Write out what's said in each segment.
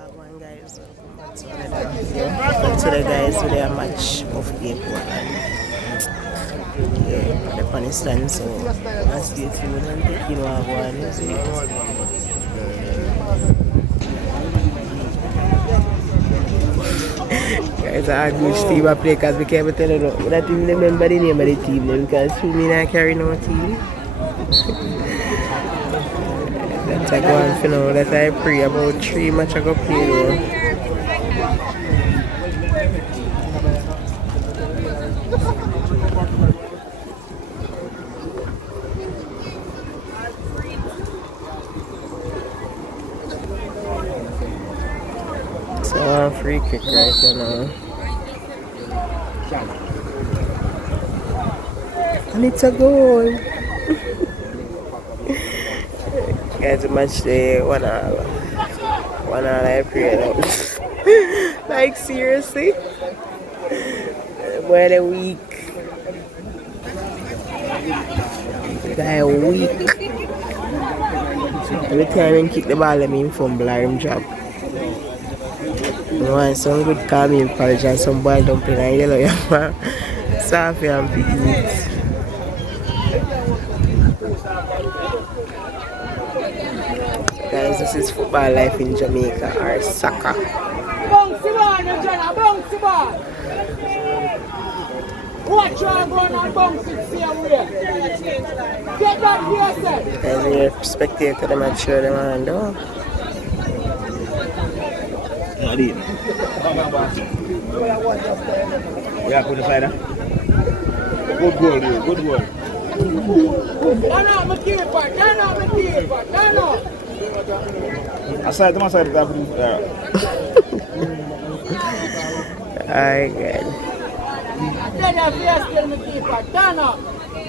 One guys, welcome back to another video. And today guys, we have a match of game yeah, the funny stand so that's beautiful and taking one is it. Guys, I which team I play because we can't tell you that even remember the name of the team because through me not carry no team. That's a go on for now that I pray about 3 matches I go play though. So free kick right now. And it's a goal. Guys, the match day 1-1. 1-1 I pray now. Like seriously? What a week. Guy week. Every time he kick the ball I mean fumble or him drop. You want some good calming porridge and some boiled dumpling and yellow yam. Safi and pig guys, this is football life in Jamaica or soccer. Bouncy ball, Jenna, bouncy ball. Watch your gun and bounce it same way. Get that for yourself. Guys, we're spectating them and cheer them on though. Yeah, put aside that. Good goal, dude. Good goal. Turn out my keeper, turn out my keeper, turn out. Aside, come aside. Alright, good. Turn out for my keeper, turn out.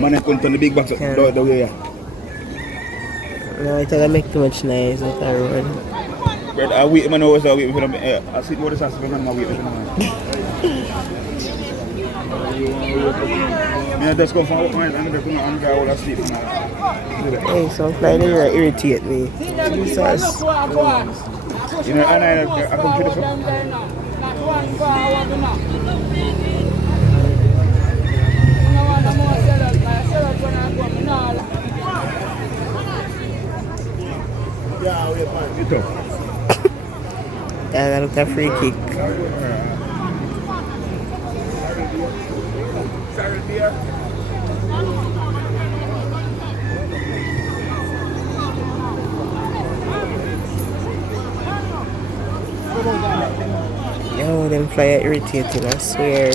Man, I couldn't turn the big box up the way. No, it doesn't make too much noise with the road. But I wait, man, always wait for them. I see what is happening, man, I wait for them. I just come from work, man, and I come and go asleep. Hey, some fly there irritate me. Jesus. You know, and I come to the front. I gotta look at free kick. Yo, them flyer irritating, I swear.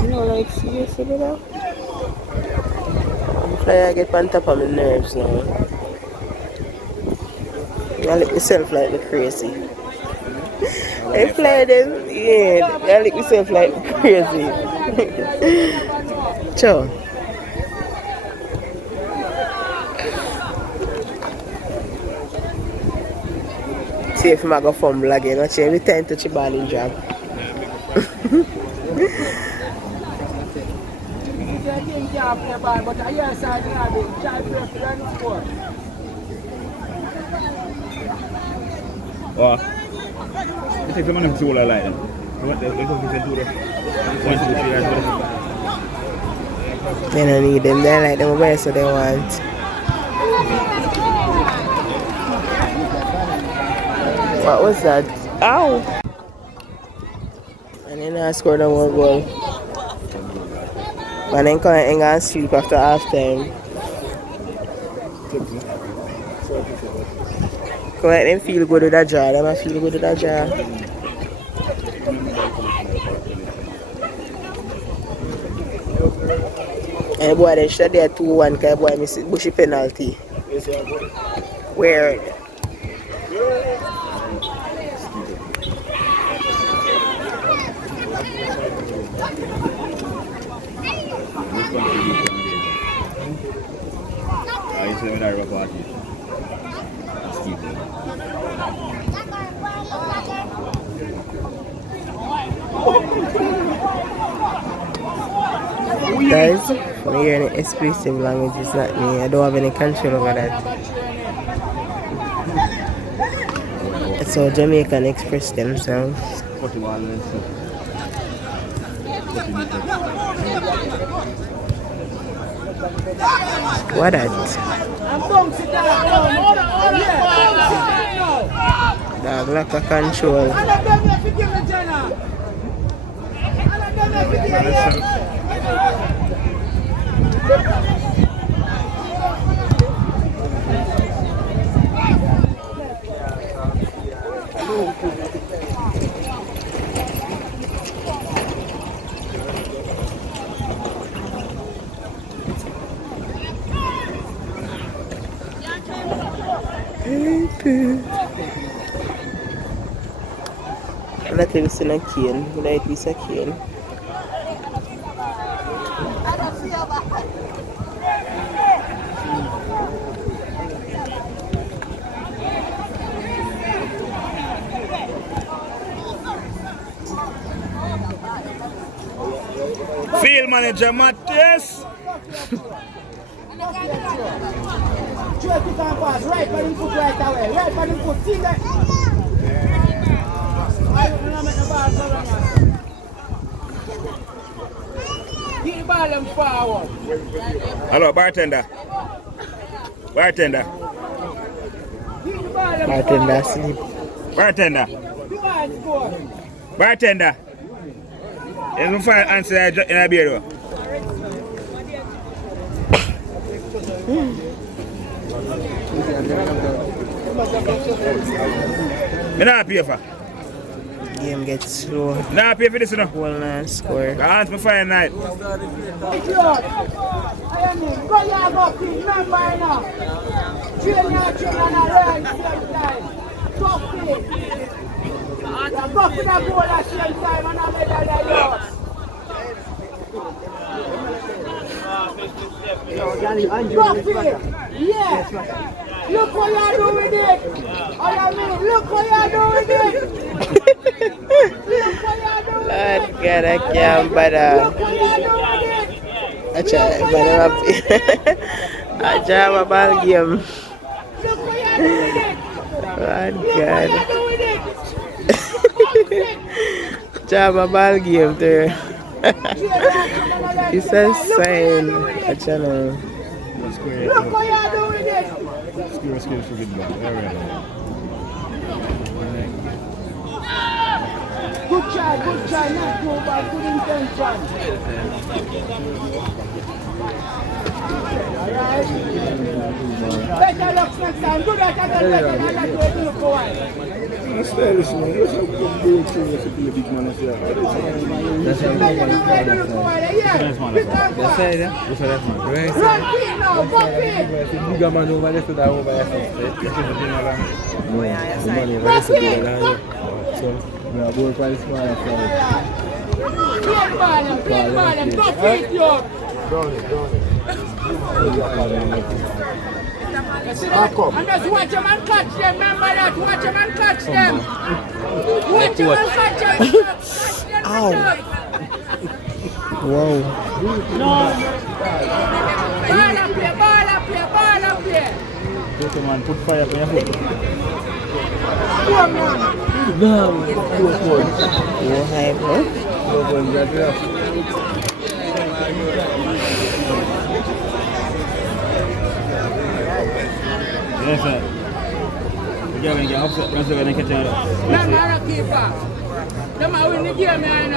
You know, like seriously, brother? Flyer get on top of my nerves now. I lick myself like me crazy. I fly them, yeah, I lick myself like crazy. Ciao. See if I go fumble again, watch every time touch the ball in drop. Oh, you take the money to all I like them. What the do the 1, 2, 3 They don't need them, they like them away so they want. What was that? Ow! And then I scored a more goal. And then come and sleep after half time. Come let them feel good with that draw. Them I feel good with that draw. And the boy then shot there 2-1 because the boy missed bushy penalty. Where? Guys, when you hear any expressive language, it's not me. I don't have any control over that. It's how Jamaican express themselves. What that? Dog lack of control. I think it's in a cane. I like this a cane. Field manager Matthias. Right, but you put right away. Right, but you put see that. Get the ball and forward. Hello, bartender. Bartender. Get the ball and Bartender sleep. Bartender. Bartender. There's no final answer in a beer. Me not pay for. Game gets slow. Nah, pay for this, you know. One and score. I answer my fire night. I am in. Go here, go quick. Remember now. Train and learn same time. Top it. Go for the goal at same time and I'm better than yours. Drop it. Yeah. Look what you do with it. I mean, look what you do with it. Look what you do with it. Lord God, I can't bother. Look what you do with it. I try, but I jam a ball game. Look what you do with it. Lord Look what God. you do with it. Jam a ball game there. It's a sign. A channel. Look what you do with it. Score for good ball. Alright. Good try, not too bad, good intention. Alright? Better luck next time, do that again better than that way you look for one. Stylish, man. That's a good thing to be a big man. Better than the way you look for one, yeah? Pick up one. Run feet now, go feet. Bigger man over there, so that over there. Go feet. So, we are both by the small side. Play ball, go feet, yo. And just watch them and catch them, remember that, watch them and catch them. Watch them and catch them. Ow. Wow. Ball up here. Okay, man, put fire up in your foot. You high, bro? Yes, sir. Yeah, when you get upset, when you catch it. Not keeper. Them are winning the game, man.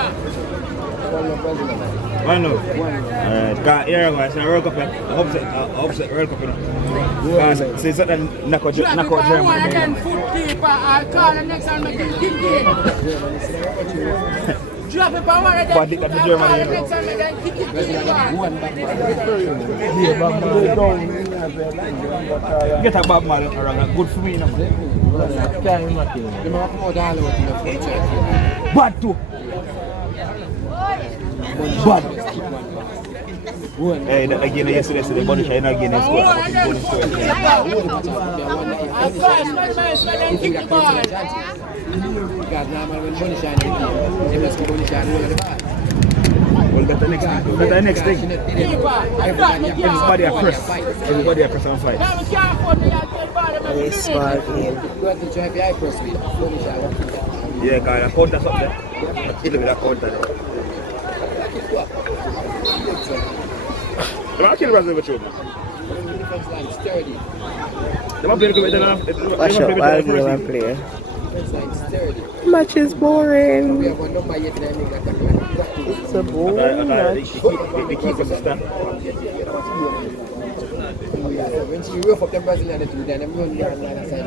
One no. Alright, here I go. I say World Cup. Upset World Cup. Say something knock out Germany. One again, foot keeper. I'll call the next time make him kick it. Drop it for one again. I'll call the next time make him kick it. Get a bad man around. Good for me, man. Bad too. Bad. Hey, again, yesterday, the body shine again. Of course, kick the ball. Because now when money shine, they must go money shine all of the ball. Well, that's the next thing. That's the next thing. Everybody a press. Everybody a press and fight. Very small game. Yeah, guy, I count that up there. I kill him with that counter there. I kill Brazil with you. They might play the better than Watch out, I'll give him a player. Match is boring. It's a boring match. The keeper system. When she rough up the Brazilian too, then them run down the other side.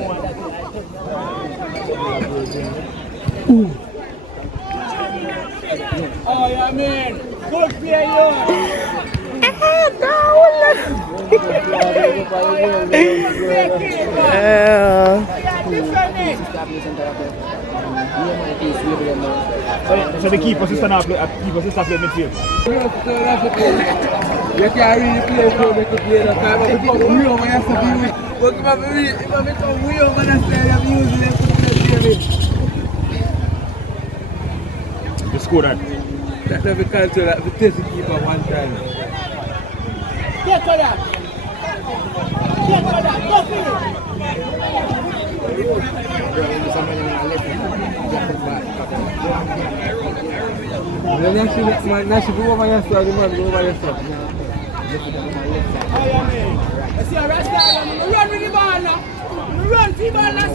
Oh, yeah, man. Good for you. So the keeper system now play midfield. You can't really play so they could play that time. But become real when you have to be with. But if I become real when I say I'm using them to play. You score that. That's how we cancel that. We test the keeper one time. Get for that. Get for that. Go for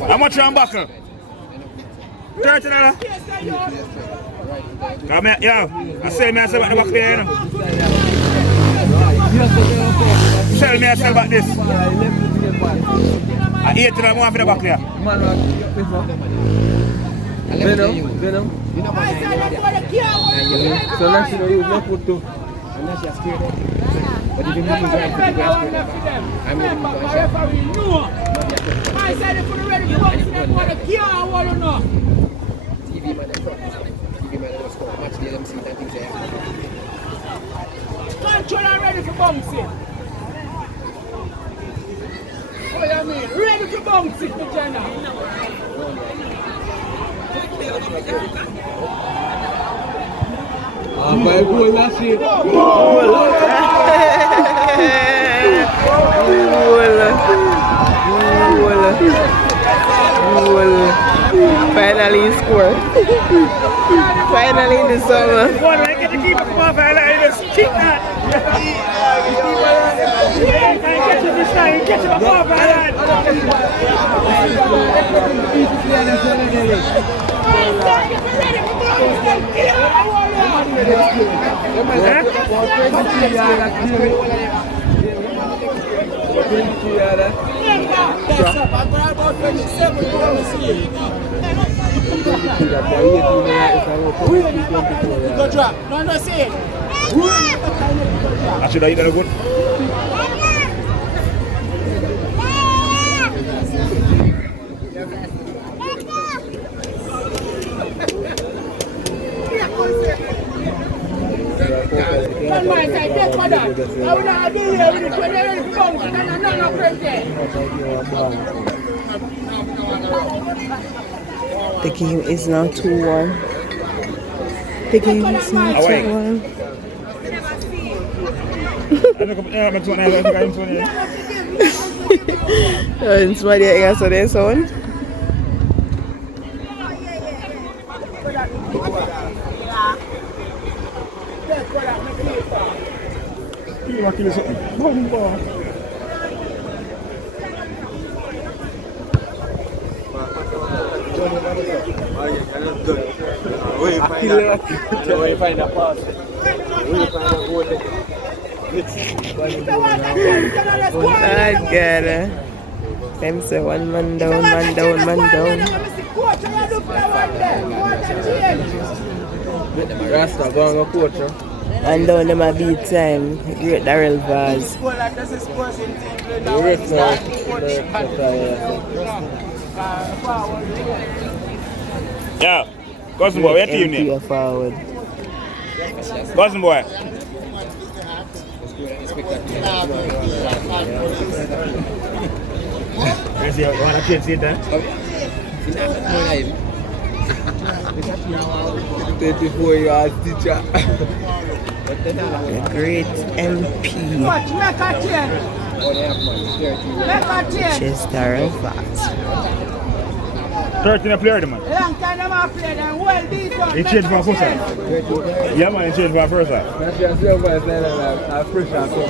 How much you on buckle? $30. Come here, yo. I sell me about the buckle there, you know. Sell me about this. I $8 more for the buckle there. Venom. So now she don't use no foot too. But if you move right to the grass, I'm ready to go. I said if you're ready to go, you don't want to kill or what or not. TV man, will score. Match the LMC, that thing's there. Control and ready for bouncing. What do you mean? Ready for bouncing, Vijana. Vai goal assim. Finally he scored. Finally in the summer. One, I get the keeper come off and I just kick that. Yeah, I get you this time, get you off and Go drop. No, no, say it. I should have eaten a good. One man say, take for that. I will not be here with it when they're ready to bounce. No, The game is now 2-1. The game is now 2-1. And somebody else on their son. Where you find a pass? Where you find a goal? I get it. Them say one man down, man down, man down. Rasta, go on, go coach. And down them a beat time. Great Darrell Vaz. Yeah, cousin boy, where team name? Forward. Cousin boy. Where's your one kid sit there? 34-year-old teacher. The great MP Watch, make a change. Make a change. Chester and Fat. 13 player, man. Long time them have played and well decent. He changed for first half. Yeah, man, he changed for first half. That's just your voice like that. I'm fresh and come